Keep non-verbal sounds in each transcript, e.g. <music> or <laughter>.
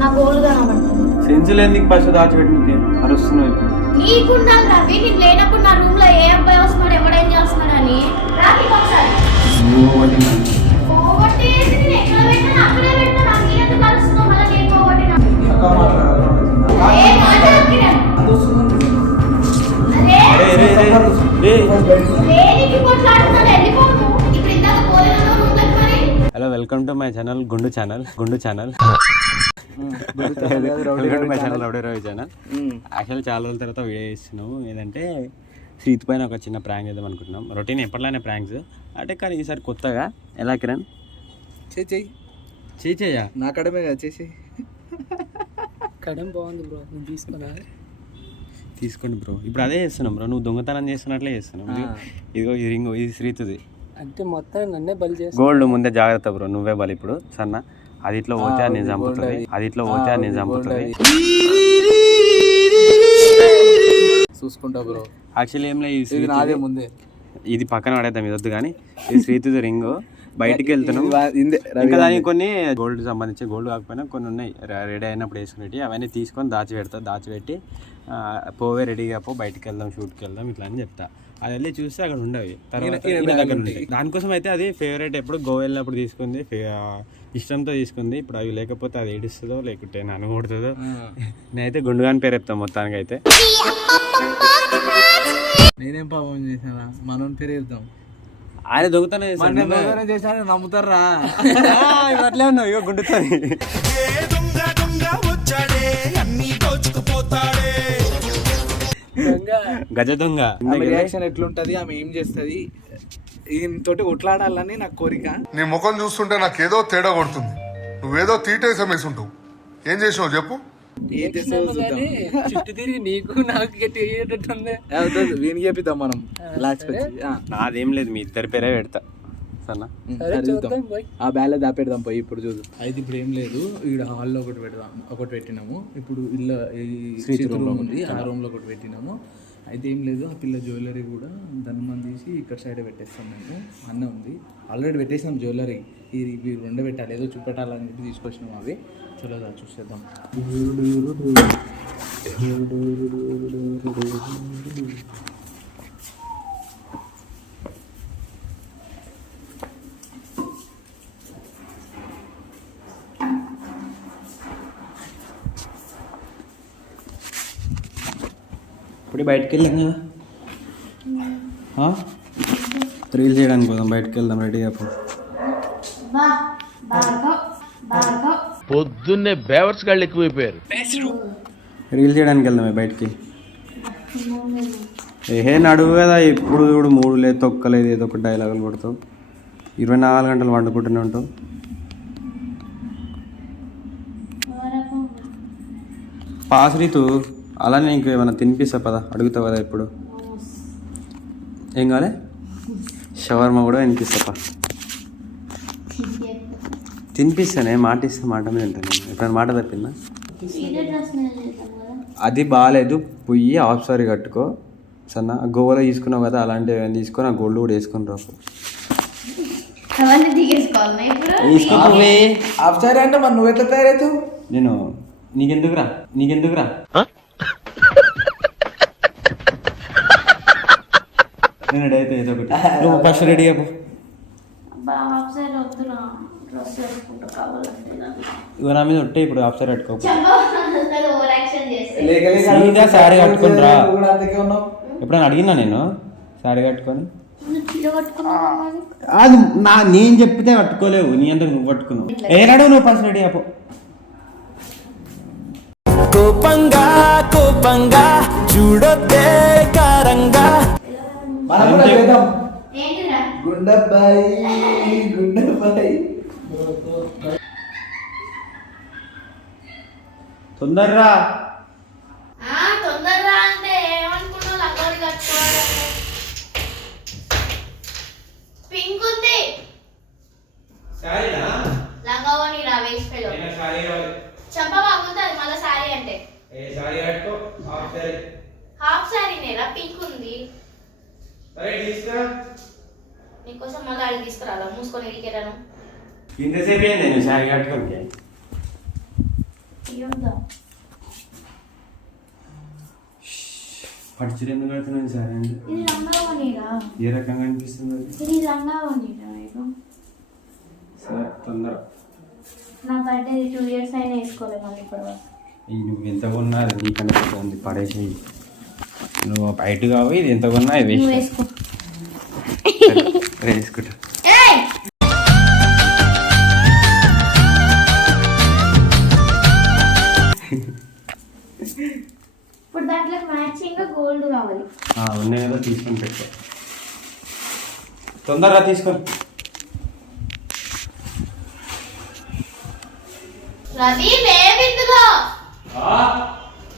నా గోల్డ్ కనబడుతుంది. సెన్సులు ఎందుకు ఫస్ట్ దాచిపెట్టి అరుస్తున్నావు ఇప్పుడు. నీకుండాలి రవి నేను లేనప్పుడు నా రూమ్లో ఏ అబ్బాయి వస్తున్నాడు ఎవడేం చేస్తున్నాడు అని. రాకి ఒకసారి. నువ్వు ఒకటి నన్ను. పోగొట్టి నేను ఎక్కడ పెట్టాను అక్కడే పెట్టాను నాకు ఎందుకు కలుస్తున్నావు మళ్ళీ నేను పోగొట్టినా ఏ మాట్లాడకి అరే. రే, రే, రే, రే. దేనికి కొట్లాడుతున్నాడు hello welcome to my channel గుండు ఛానల్ గుండు channel my channel rowdy Ravi channel actual చాలా రోజుల తర్వాత వీడియో చేస్తున్నాము. ఏంటంటే సీట్ పైన ఒక చిన్న ప్రాంక్ చేద్దాం అనుకుంటున్నాం. రొటీన్ ఎప్పటిలానే ప్రాంక్స్ అంటే కానీ ఈసారి కొత్తగా. ఎలా కిరణ్? చెయ్యి? చేచేయా నా కడమే కదా చేసి కడం బాగుంది బ్రో నువ్వు తీసుకున్నా తీసుకోండి బ్రో. ఇప్పుడు అదే చేస్తున్నాం బ్రో. నువ్వు దొంగతనం చేస్తున్నట్లే చేస్తున్నావు ఇదిగో ఈ రింగ్ ఇది శ్రీతుది అంటే మొత్తం నన్నే బలి చేస్తా గోల్డ్ ముందే జాగ్రత్త బ్రో నువ్వే బలి ఇప్పుడు సన్న. అది ఇట్లా పోతే అది నేను చంపుతుంది అది. ఇట్లా పోతే నేను చంపుతుంది చూసుకుంటా బ్రో. యాక్చువల్లీ ఏం లేదు నాదే ముందే. ఇది పక్కన పడేద్దాం ఇది వద్దు కానీ. ఇది శ్రీతుది రింగ్ బయటికి వెళ్తున్నాం. ఇంకా దానికి కొన్ని గోల్డ్ సంబంధించి గోల్డ్ కాకపోయినా కొన్ని ఉన్నాయి. రెడీ అయినప్పుడు వేసుకునేవి అవన్నీ తీసుకొని దాచి పెడతా దాచిపెట్టి పోవే రెడీగా పో బయటికి వెళ్దాం షూట్కి వెళ్దాం ఇట్లా అని చెప్తా. అది వెళ్ళి చూస్తే అక్కడ ఉండవి. తర్వాత దగ్గర ఉంటాయి దానికోసం అయితే అది ఫేవరెట్ ఎప్పుడు గోవా వెళ్ళినప్పుడు తీసుకుంది. ఇష్టంతో తీసుకుంది. ఇప్పుడు అవి లేకపోతే అది ఏడుస్తుందో లేకుంటే నన్ను కొడుతుందో. నేనైతే గుండుగాని పేరు చెప్తాను మొత్తానికి అయితే నేనేం పాపం చేసానా మనం పేరు చెప్తాం. ఆయన దొంగతనం. చేశాను నమ్ముతారా <laughs> అట్లే ఉన్నావు ఇగో గుండుతుంది దొంగ గజ దొంగ. ఆమె రియాక్షన్ ఎట్లుంటది? ఆమె ఏం చేస్తుంది? ఈయనతోటి కొట్లాడాలని నాకు కోరిక. నీ ముఖం చూస్తుంటే నాకేదో తేడా కొడుతుంది. నువ్వేదో తీటేసం వేసుంటావు. ఏం చేసావు చెప్పు? ఏం చేస్తావో చుట్టూ తిరిగి నీకు నాకు గట్టి అయ్యేటట్టుంది చెప్పిద్దాం మనం. లాస్ట్ నాదేం లేదు మీ ఇద్దరి పేరే పెడతా. ఆ బ్యాలే దాపెడదాం పోయి ఇప్పుడు చూద్దాం. అయితే ఇప్పుడు ఏం లేదు ఇక్కడ హాల్లో ఒకటి పెడదాం ఒకటి పెట్టినాము. ఇప్పుడు ఇల్లు ఈ రూమ్ ఉంది ఆ రూమ్లో ఒకటి పెట్టినాము. అయితే ఏం లేదు ఆ పిల్ల జ్యువెలరీ కూడా ధనుమాన్ తీసి ఇక్కడ సైడ్ పెట్టేస్తాం మేము. అన్న ఉంది. ఆల్రెడీ పెట్టేసినాం జ్యువెలరీ. ఇది ఇవి రెండు పెట్టాలి. ఏదో చూపెట్టాలని చెప్పి తీసుకొచ్చినాం అవి. చలో దా చూసేద్దాం. ఇప్పుడు బయటకు వెళ్ళాం కదా. రీల్ చేయడానికి పోదాం బయటకు వెళ్దాం బాగా బాగా పొద్దున్నే బేవర్స్ గాళ్ళు ఎక్కువైపోయారు. రీల్ చేయడానికి వెళ్దాం బయటికి. ఏహే నడువు కదా ఇప్పుడు ఇప్పుడు మూడు లేదు తొక్కలేదు ఏదో ఒక డైలాగులు కొడతావు. ఇరవై నాలుగు గంటలు వండుకుంటూనే ఉంటావు. పాస్ రీతు. అలానే నీకు ఏమైనా తినిపిస్తా పదా అడుగుతావు కదా ఇప్పుడు. ఏం కావాలి? షవర్మ కూడా వినిపిస్తా పా. తినిపిస్తానే మాట ఇస్తే మాట మీద ఉంటాను నేను. ఎప్పుడైనా మాట తప్పిందా? అది బాగాలేదు పొయ్యి హాఫ్ సారీ కట్టుకో. సన్న గోవాలో తీసుకున్నావు కదా అలాంటివి ఏమైనా తీసుకొని ఆ గోల్డ్ కూడా వేసుకొని రాకు హాఫ్ సారీ అంటే మరి నువ్వు ఎట్లా తయారవుతావు? నేను నీకెందుకురా? నీకెందుకురా? నేను రెడీ అయితే ఏదో ఒకటి. <laughs> నువ్వు ఫస్ట్ రెడీ అవ్వు ఇగో నా మీద ఉంటే ఇప్పుడు హాఫ్ సారీ కట్టుకో. సీదా సారీ కట్టుకొని రా ఎప్పుడైనా అడిగినా నేను? సారీ కట్టుకొని? అది నా నేను చెప్తే కట్టుకోలేవు నీ అంటే నువ్వు పట్టుకున్నావు. ఏనాడు నువ్వు ఫస్ట్ రెడీ అప్పు కోపంగా కోపంగా చూడొద్దే కారంగా. మనం కూడా చేద్దాం. ఏంటిరా? గుండబ్బాయి గుండబ్బాయి. తొందరరా. ఆ, తొందరగా అంటే ఏమనుకున్నావు? లంగోడి కట్టుకోవాలి. పింక్ ఉంది. లంగోని రా వేసి పిల్లలు చంప బాగుంటుంది మళ్ళీ సారీ అంటే. హాఫ్ సారీ నేరా పింక్ ఉంది. నీకోసం మళ్ళీ అడిగి తీసుకురాలా? మూసుకొని ఇడికెళ్ళను ఇంతసేపు ఏంది నేను తీయొద్దా పడిచిరు ఎందుకు కడుతున్నాను సరే అండి ఇది లంగా వనీరా ఏ రకంగా అనిపిస్తుంది? ఇది లంగా సరే తొందర. నా బర్త్డే టూ ఇయర్స్ అయినా వేసుకోలేదు మళ్ళీ ఇప్పుడు ఈ నువ్వు ఎంత కొన్నా అది నీకు అనిపిస్తుంది పడేసి నువ్వు బయట కావు ఇది ఎంత కొన్నా? ఇది <laughs> వేసుకుంటా. ఏయ్! ఇప్పుడు దాంట్లో మ్యాచింగ్ గోల్డ్ కావాలి. ఆ, ఉన్నాయి కదా తీసుకొని పెట్టా. తొందరగా తీసుకొని రవి లేవు ఇందులో.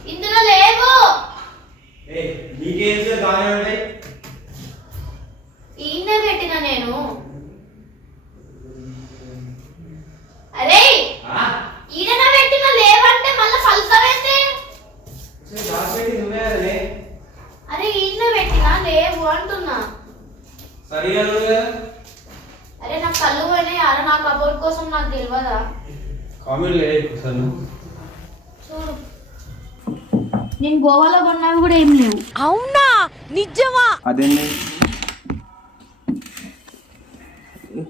ఇందులో లేవు. నీకేం ఉంటాయి ఈయన పెట్టిన నేను. అరే ఈయన పెట్టిన లేవంటే మళ్ళీ ఫలితమైతే అరే ఈయన పెట్టిన? లేవు అంటున్నా. అరే నాకు కళ్ళు పోయినాయి అరే నా కబోర్డ్ కోసం నాకు తెలియదా కామెంట్ లేదు నేను గోవాలో కొన్నవి కూడా ఏం లేవు. అదేంటి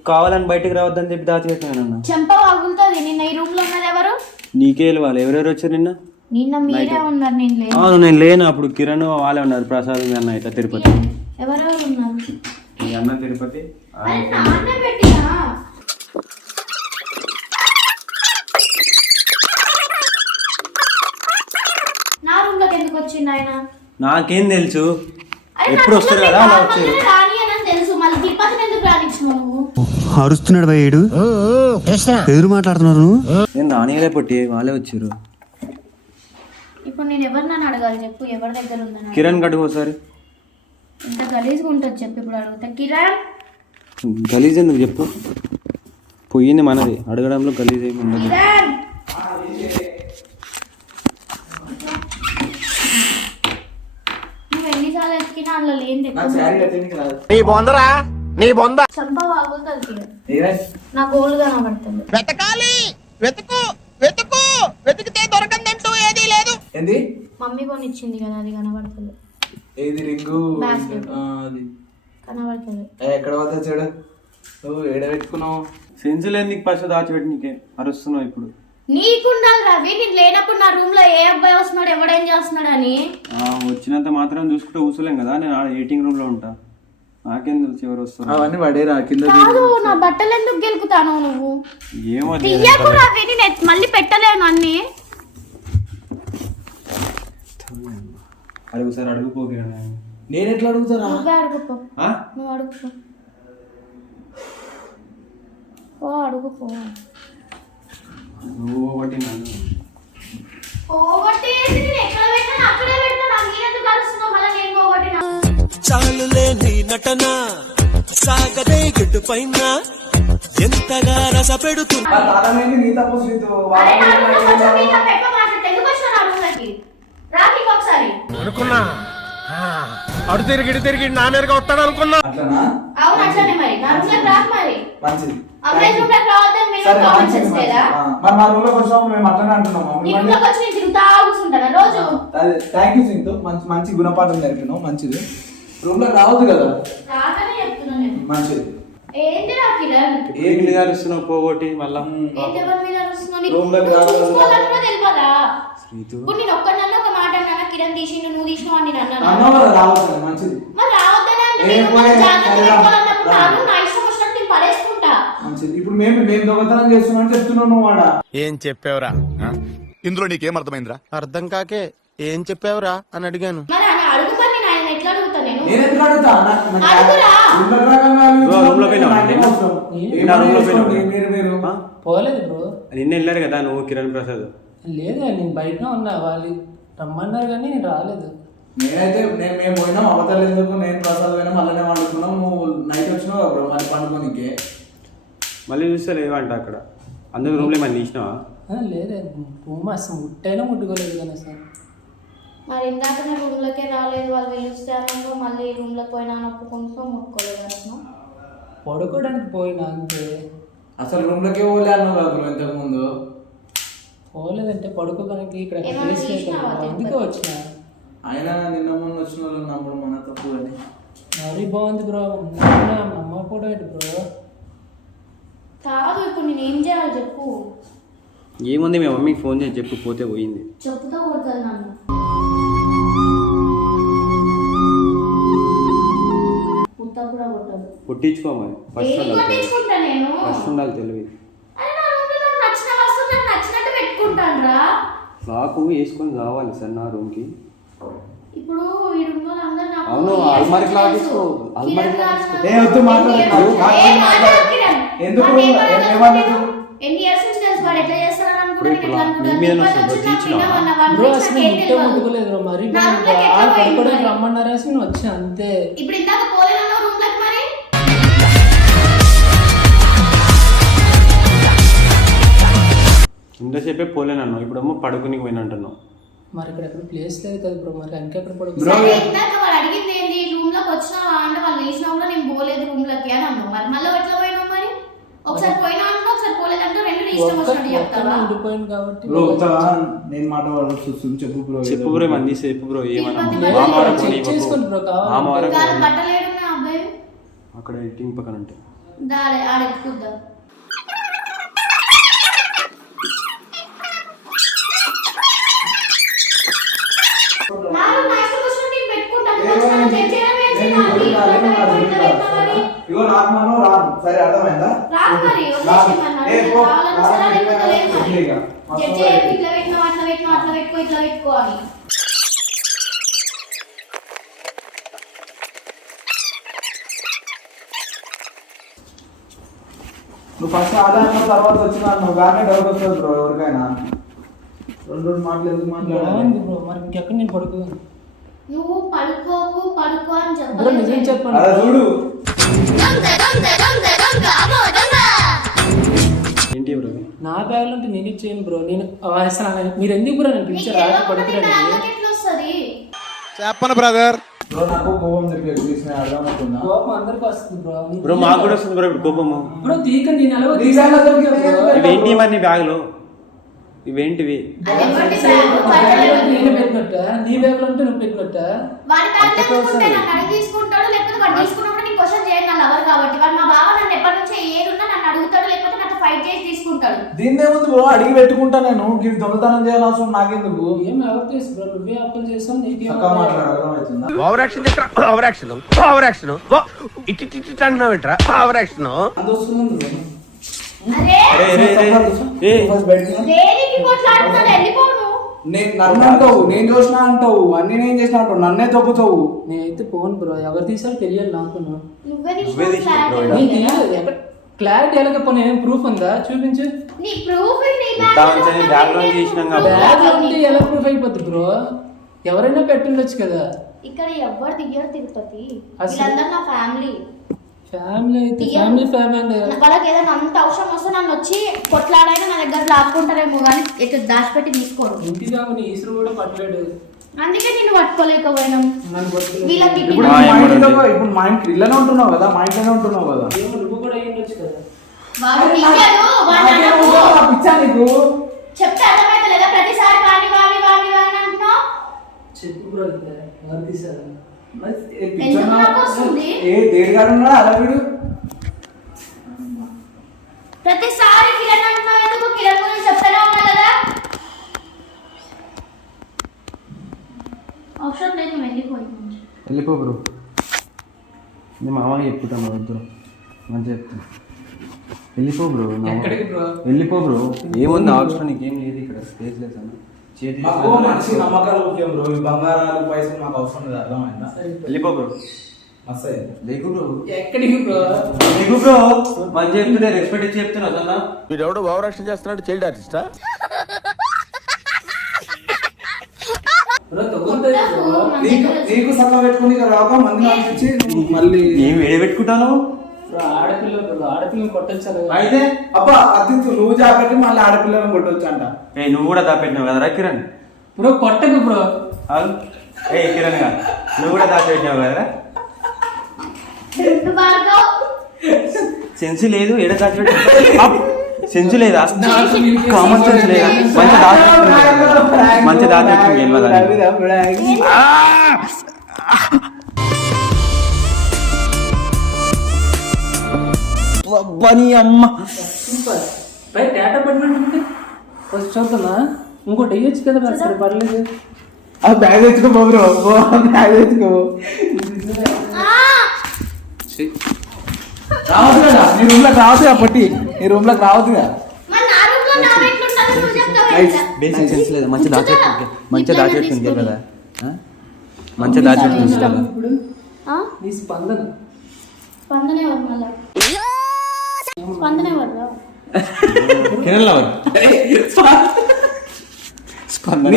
కావాలని బయటకు రావద్దని చెప్పి దాచిపెట్టాను అన్న చెంప పగులుతుంది నిన్న ఈ రూమ్లో ఉన్నది ఎవరు? నీకే వాళ్ళు ఎవరెవరు వచ్చారు నిన్న? నిన్న మీరే ఉన్నారు. నేను లేదు అవును నేను లేను. అప్పుడు కిరణ్ వాళ్ళే ఉన్నారు. ప్రసాద్ మీ అన్న ఇట్లా తిరుపతి. ఎవరెవరు ఉన్నారు? మీ అన్న తిరుపతి పెట్టినా నా రూమ్ నాకేం తెలుసు? ఎప్పుడు వస్తారు కదా అలా వచ్చారు నార్మల్గానే రాని అని తెలుసు. మళ్ళీ తిరుపతిని ఎందుకు రానిచ్చినావు నువ్వు? అరుస్తున్నాడు భయ్యుడు ఎదురు మాట్లాడుతున్నారు నువ్వు? నేను రానియలే పొట్టి వాళ్ళే వచ్చారు ఇప్పుడు నేను ఎవరు నన్ను అడగాలి చెప్పు ఎవరి దగ్గర ఉందని కిరణ్ కట్టుకో ఒకసారి ఇంత గలీజ్గా ఉంటుంది చెప్పు ఇప్పుడు అడుగుతా. కిరణ్! గలీజ్ ఎందుకు చెప్పు? పోయింది మనది. అడగడంలో గలీజ్ ఏమి ఉండదు. కిరణ్ నువ్వు ఎన్నిసార్లు ఎత్తికినా అందులో లేని నీ బొందరా నీ బొంద. చంప బాగుతుంది కిరణ్ నా గోల్డ్ కనబడుతుంది. వెతకాలి వెతుకు వెతుకు వెతికితే దొరకందంటూ ఏదీ లేదు. ఏంది? మమ్మీ కొని ఇచ్చింది కదా అది కనబడుతుంది. ఏది రింగు? అది. కనబడుతుంది. ఏ, ఎక్కడ పోతా చూడు? నువ్వు ఏడ పెట్టుకున్నావు? సెన్స్ లేదు నీకు ఫస్ట్ దాచిపెట్టి నీకే? అరుస్తున్నావు ఇప్పుడు. నీకుండాలి రవి నేను లేనప్పుడు నా రూమ్లో ఏ అబ్బాయి వస్తున్నాడు ఎవడేం చేస్తున్నాడు అని ఆ, వచ్చినంత మాత్రం చూసుకుంటే ఊసలేం కదా నేను ఆడ ఎయిటింగ్ రూమ్లో ఉంటా. నాకేం తెలుసు ఎవరు వస్తారు? అవన్నీ పడేరా కింద కాదు నా బట్టలు ఎందుకు గెలుకుతాను నువ్వు? ఏమో తీయకు రవి నేను ఎత్- మళ్ళీ పెట్టలేను అన్ని. అడుగు సార్ అడుగుపోకే నేను ఎట్లా అడుగుతారా నువ్వే అడుగుపో. నువ్వు అడుగుపో. ఓ అడుగుపో. నువ్వు ఒకటి నన్ను చాలులే నీ నటన సాగదే గడ్డు పైన. ఎంతగా రస పెడుతు అడు తిరిగి తిరిగి నా మీదగా వస్తాడు అనుకున్నా అట్లనా? అవును అట్లనే మరి. నా రూమ్లోకి రాకు మరి. మంచిది. అమ్మాయి రూమ్లోకి రావద్దని మీరు మరి మా రూమ్లోకి వచ్చినప్పుడు మేము అట్లనే అంటున్నాం నీ రూమ్లోకి వచ్చి నేను తిరుగుతా కూర్చుంటాను రోజు? Thank you Sintu. మంచి మంచి గుణపాఠం నేర్పినావు మంచిది. రూమ్లో రావద్దు కదా? రాకనే చెప్తున్నాను నేను. మంచిది. ఏంటి రా కిరణ్? ఏం అరుస్తున్నావు పోగొట్టి మళ్ళా. ఏంటి ఎవరి మీద అరుస్తున్నావు? నీకు రూమ్లోకి నువ్వు రావద్దు. చూసుకోవాలని కూడా తెలియదా? శ్రీతు. ఇప్పుడు నేను ఒక్కడన్నా ఒక మాట అన్నా కిరణ్ తీసిండు నువ్వు తీసినావు అని నేను అన్నాను? అన్నావు కదా రావద్దు మంచిది. మరి రావద్దని అంటే నేను జాగ్రత్త. పెట్టుకోవాలన్నప్పుడు. నాను నా ఇష్టం వచ్చినట్టు నేను పడేసుకుంటా మంచిది ఇప్పుడు మేము మేము దొంగతనం చేస్తున్నాం నువ్వు వాడ? ఏం చెప్పావురా? ఇందులో నీకేం అర్థమైందిరా అర్థం కాకే ఏం చెప్పావురా అని అడిగాను. నేను ఎట్లా అడుగుతా? పోలేదు బ్రో. నిన్న వెళ్ళారు కదా నువ్వు కిరణ్ ప్రసాద్? లేదు నేను బయటనే ఉన్నా. వాళ్ళు రమ్మన్నారు కానీ నేను రాలేదు. నేనైతే నేను మేము పోయినాం అవతల ఎందుకు? నేను ప్రసాద్ పోయినాం అలానే వండుకున్నాం నువ్వు నైట్ వచ్చినావు బ్రో మరి పండుకోనికి. మళ్ళీ చూస్తే లేవంట అక్కడ. అందరూ రూమ్లో ఏమన్నా తీసినావా? లేదే. రూమ్ అసలు ముట్టైనా ముట్టుకోలేదు కానీ అసలు. మరి ఇందాక నేను రూమ్ లోకే రాలేదు. వాళ్ళు పిలుస్తే అన్నాను మళ్ళీ రూమ్లోకి పోయినా ఒప్పుకుంటూ ముట్టుకోలేదు అసలు పడుకోవడానికి పోయినా అంతే. అసలు రూమ్లోకి పోలే అన్నావు కదా బ్రో ఇంతకు ముందు పోలేదంటే పడుకోడానికి ఇక్కడ ప్లేస్ కదా? అందుకే వచ్చిన. అయినా నిన్న మొన్న వచ్చిన వాళ్ళు నమ్మడం మన తప్పు అని. మరీ బాగుంది బ్రో. అమ్మ కూడా ఏంటి బ్రో? కాదు ఇప్పుడు నేను ఏం చేయాలి చెప్పు. ఏముంది మీ మమ్మీకి ఫోన్ చేసి చెప్పు పోతే పోయింది. చెప్పుతో కొడుతుంది నన్ను. కూడా కొట్టదు. మరి. ఫస్ట్ ఉండాలి తెలివి. కొట్టించుకుంటా నేను? ఫస్ట్ ఉండాలి తెలివి. అరే నా రూమ్లో నాకు నచ్చిన వస్తువు నాకు నచ్చినట్టు పెట్టుకుంటాను రా నాకు వేసుకొని కావాలి సార్ నా రూమ్కి ఇప్పుడు ఈ రూమ్లో అందరూ నాకు అవును, అల్మారీ. తీసుకో, అల్మారీ కిరణ్ తీసుకో. ఏ, వద్దు, ఏ. ఎందుకు? ఎన్ని ఇయర్స్ నుంచి తెలుసు వాడు ఎట్లా చేస్తారని అనుకుంటా ఇప్పుడు? రమ్మన్నారేసి నేను వచ్చా అంతే. ఇందాక పోలేదన్న రూమ్లోకి మరి? ఇంతసేపే పోలేనన్ను ఇప్పుడేమో పడుకునికి పోయిన అంటున్నావు మరి ఇక్కడ ఎక్కడ ప్లేస్ లేదు కదా బ్రో మరి పడుకో సరే, ఇందాక వాడు అడిగింది ఏంటి రూమ్లోకి వచ్చినావా? అంటే వాళ్ళు లేచినా కూడా నేను పోలేదు రూమ్లోకి అని అన్నావు. మరి మళ్ళీ ఎట్లా పోయినావు మరి ఒకసారి పోయినా అంటున్నావు ఒకసారి పోలేదంటే రెండు నీ ఇష్టం వచ్చినట్టు చెప్తావా ఉండిపోయింది కాబట్టి బ్రో వస్తావా? నేను మాట వస్తుంది చెప్పు బ్రో చెప్పు బ్రో మంది చెప్పు బ్రో అక్కడ ఎడిటింగ్ పక్కన పెట్టాలి. ఇగో నాకు మనం రాను. సరే అర్థమైందా? నువ్వు ఫస్ట్ ఆధార్ తర్వాత వచ్చిన నువ్వు కానీ డౌట్ వస్తుంది బ్రో ఎవరికైనా. రెండు రెండు మాటలు ఎందుకు మాట్లాడాలి? బ్రో మరి ఇంకెక్కడ నేను పడుకోను నువ్వు పడుకోకు పడుకో అని నిజం చెప్పలేదు. చెప్పండి అలా చూడు. ఏంటి బ్రో? నా బ్యాగ్లో ఉంటే నేను ఇచ్చేయను బ్రో? నేను అసలు అలా- మీరు ఎందుకు బ్రో నేను పిలిచారు? రాత్రి? చెప్పను బ్రదర్. బ్రో నాకు కోపం తీసిన అవుతుందా? కోపం అందరికి వస్తుంది బ్రో. బ్రో మాకు కూడా వస్తుంది బ్రో ఇప్పుడు కోపము. బ్రో తీకండి నేను దొరికింది. ఇవేంటి మరి నీ బ్యాగ్లో? ఇవేంటివి? బ్యాగ్? నేను పెట్టినట్ట? నీ బ్యాగ్లో ఉంటే నువ్వు పెట్టినట్ట? వాడి బ్యాగ్ తీసుకుంటాడు లేకపోతే వాడు క్వశ్చన్ చేయను నా లవర్ కాబట్టి. వాడు మా బావ నన్ను ఎప్పటి నుంచో ఏది ఉన్నా నన్ను అడుగుతాడు లేకపోతే నాతో ఫైట్ చేసి తీసుకుంటాడు. దీన్ని ఏముంది బ్రో అడిగి పెట్టుకుంటా నేను. గివి దొంగతనం చేయాల్సిన అవసరం నాకెందుకు? ఏం ఎవరు చేసి బ్రో నువ్వే అప్పులు చేసావు నీకేం చక్కగా మాట్లాడు అర్థమవుతుందా? Over action over action over action ఇటు ఇటు ఇటు అంటున్నావు ఏంట్రా? ఓవర్ యాక్షన్ అంత వస్తుంది అరే. దేనికి కొట్లాడుతాడు వెళ్ళిపోను నేను నన్ను అంటావు నేను చూసినా అంటావు అన్ని నేను చేసినా అంటావు నన్నే తప్పుతావు నేనైతే పోను బ్రో ఎవరు తీసారో తెలియాలి నాకు క్లారిటీ ఎలాగ పోనీ ఏం ప్రూఫ్ ఉందా? చూపించు. నీ ప్రూఫ్ నీ ఇంత మంచిగా బ్యాగ్ ఉంటే ఎలా ప్రూఫ్ అయిపోద్ది బ్రో? ఎవరైనా పెట్టుండొచ్చు కదా. ఇక్కడ ఎవ్వరు దిగారు తిరుపతి. అసలు- వీళ్ళందరూ నా ఫ్యామిలీ ఫ్యామిలీ అయితే. ఫ్యామిలీ ఫ్యామిలీ వాళ్ళకి ఏదైనా అంత అవసరం వస్తే నన్ను వచ్చి కొట్లాడైనా నా దగ్గర లాక్కుంటారేమో కానీ ఇక్కడ దాచిపెట్టి తీసుకోరు. ఇంటి దామని ఈశ్వరు కూడా పట్టలేడు. అందుకే నేను పట్టుకోలేకపోయినాం. వీళ్ళకి ఇప్పుడు మా ఇంట్లో ఇళ్ళనే ఉంటున్నావు కదా మా ఇంట్లోనే ఉంటున్నావు కదా. ఏమో నువ్వు కూడా అయ్యుండొచ్చు కదా? వాడు తిట్టాడు, వాడు నాకేం నాకు ఉందో నా పిచ్చా నీకు? చెప్తే అర్థమైతలేదా? ప్రతిసారి వాణి వాణి వాణి వాణి అంటున్నావు? చెప్పు బ్రో ఇంకా ఏ దేడిగాడు ఉన్నాడా అలా వీడు? ప్రతిసారి కిరణ్ అంటున్నావు ఎందుకు కిరణ్ గురించి చెప్తానే ఉన్నా కదా? అవసరం లేదు వెళ్ళిపో బ్రో. నేను మామయ్య చెప్పుతాను వద్దు. మంచిగా చెప్తాను వెళ్ళిపో బ్రో నా- ఎక్కడికి బ్రో? వెళ్ళిపో బ్రో. ఏముంది అవసరం నీకేం లేదు ఇక్కడ స్పేస్ లేదు అన్న. చేతి మాకు మనిషి నమ్మకాలు ముఖ్యం బ్రో. ఈ బంగారాలు పైసలు మాకు అవసరం లేదు అర్థమైందా? వెళ్ళిపో బ్రో. మస్తు అయింది. లేకు బ్రో. ఎక్కడికి బ్రో? లేకు బ్రో. మంచిగా చెప్తున్నా రెస్పెక్ట్ ఇచ్చి చెప్తున్నా అదన్నా వీడెవడో ఓవర్ యాక్షన్ చేస్తున్నాడు చైల్డ్ ఆర్టిస్టా? బ్రో తగ్గుతుంది బ్రో. నీకు నీకు సక్క పెట్టుకుని రాక మంది నువ్వు మళ్ళీ ఏం వేడబెట్టుకుంటాను బ్రో ఆడపిల్ల ఆడపిల్లని కొట్టొచ్చు కదా అయితే అబ్బా అతిథు నువ్వు జాగ్రత్త మళ్ళీ ఆడపిల్లని కొట్టవచ్చు అంట ఏ నువ్వు కూడా దాపెట్టినావు కదరా కిరణ్? బ్రో కొట్టకు బ్రో. ఏ కిరణ్గా నువ్వు కూడా దాచిపెట్టినావు కదరా? సెన్స్ లేదు ఎడ దాచిపెట్టి సెన్స్ లేదా కామన్ సెన్స్ లేదా? మంచి దాచి మంచి దాచి అబ్బని అమ్మ సూపర్ బై టాటా పడినట్టు ఫస్ట్ చూద్దామా ఇంకోటి వేయచ్చు కదా మరి సరే పర్లేదు ఆ బ్యాగ్ రావద్దు కదా నీ రూమ్లోకి రావద్దుగా పట్టి నీ రూమ్లోకి రావద్దుగా మరి నా రూమ్లో నా ఎట్లుంటుందో నువ్వు చెప్తావా ఇట్లా? బేసిక్ సెన్స్ లేదా మంచి తీసుకుని. కదా ఆ? మంచి దాచిపెట్టుకుంది కదా ఇప్పుడు ఆ? నీ స్పందన స్పందన స్పందన కిరణ్ లవర్. స్పందన.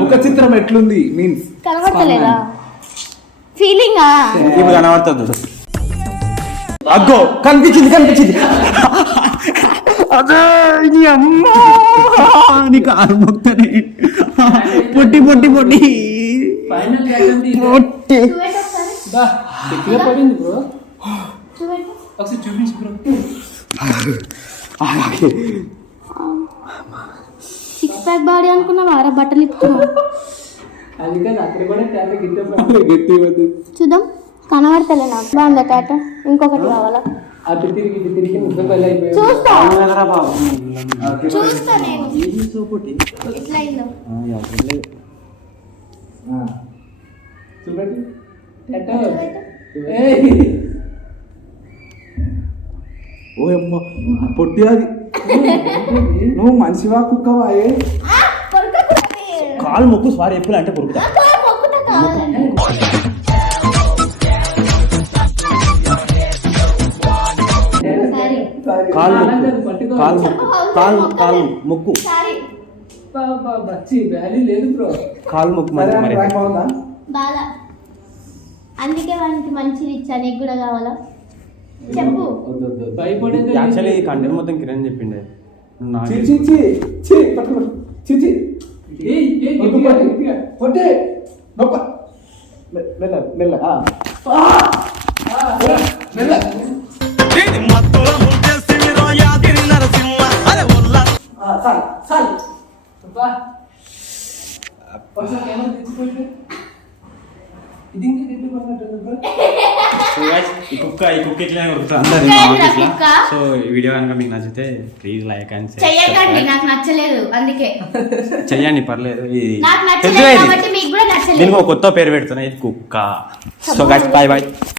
ముఖ చిత్రం ఎట్లుంది? మీన్స్ కనబడతలేదా? ఫీలింగా? కనబడుతుంది అగ్గో కనిపించింది కనిపించింది. అదే నీ అమ్మ. నీకు ఆరుమొక్తనే పొట్టి పొట్టి పొట్టి. పొట్టి. పడింది బ్రో సిక్స్ ప్యాక్ బాడీ అనుకున్నావా? అరే బట్టలు వద్దు చూద్దాం. కనబడతలే నాకు. బాగుందా టాట ఇంకొకటి కావాలా? చూస్తా. నేను. ఇట్లా ఓ అమ్మ పొట్టి అది. నువ్వు మనిషివా కుక్కవా ఏ. కాలు మొక్కు సారీ ఎప్పుడు అంటే పొరుకుతా కాలు మొక్కు. కాలు మొక్కు కాలు కాలు మొక్కు. సారీ. బా, బా, బచ్చి వాల్యూ లేదు బ్రో. కాలు మొక్కు మరి మరి. అందుకే వానికి మంచిది ఇచ్చా నీకు కూడా కావాలా? చెప్పు. భయపడేది యాక్చువల్లీ కంటెంట్ మొత్తం కిరణ్ చెప్పిండే. చి చి చి చి పట్టు పట్టు. చి. చి ఏయ్, ఏయ్, గట్టిగా, పొట్టు. గట్టిగా. పొట్టి నొప్ప. మె- మెల్ల మెల్ల. ఆ. మెల్ల ఆ, చాలు చాలు. అబ్బా. ఒకసారి కెమెరా తెచ్చిపెట్టు. ఇది ఇంకా <laughs> సో guys, ఈ కుక్క ఈ కుక్క ఇట్లా కుక్క? సో ఈ వీడియో కనుక మీకు నచ్చితే ప్లీజ్ లైక్ అండ్ చెయ్యకండి నాకు నచ్చలేదు అందుకే. చెయ్యండి పర్లేదు. ఇది నాకు నచ్చలేదు కాబట్టి మీకు కూడా నచ్చలేదు. ఒక కొత్త పేరు పెడుతున్నా ఇది కుక్క. So guys bye bye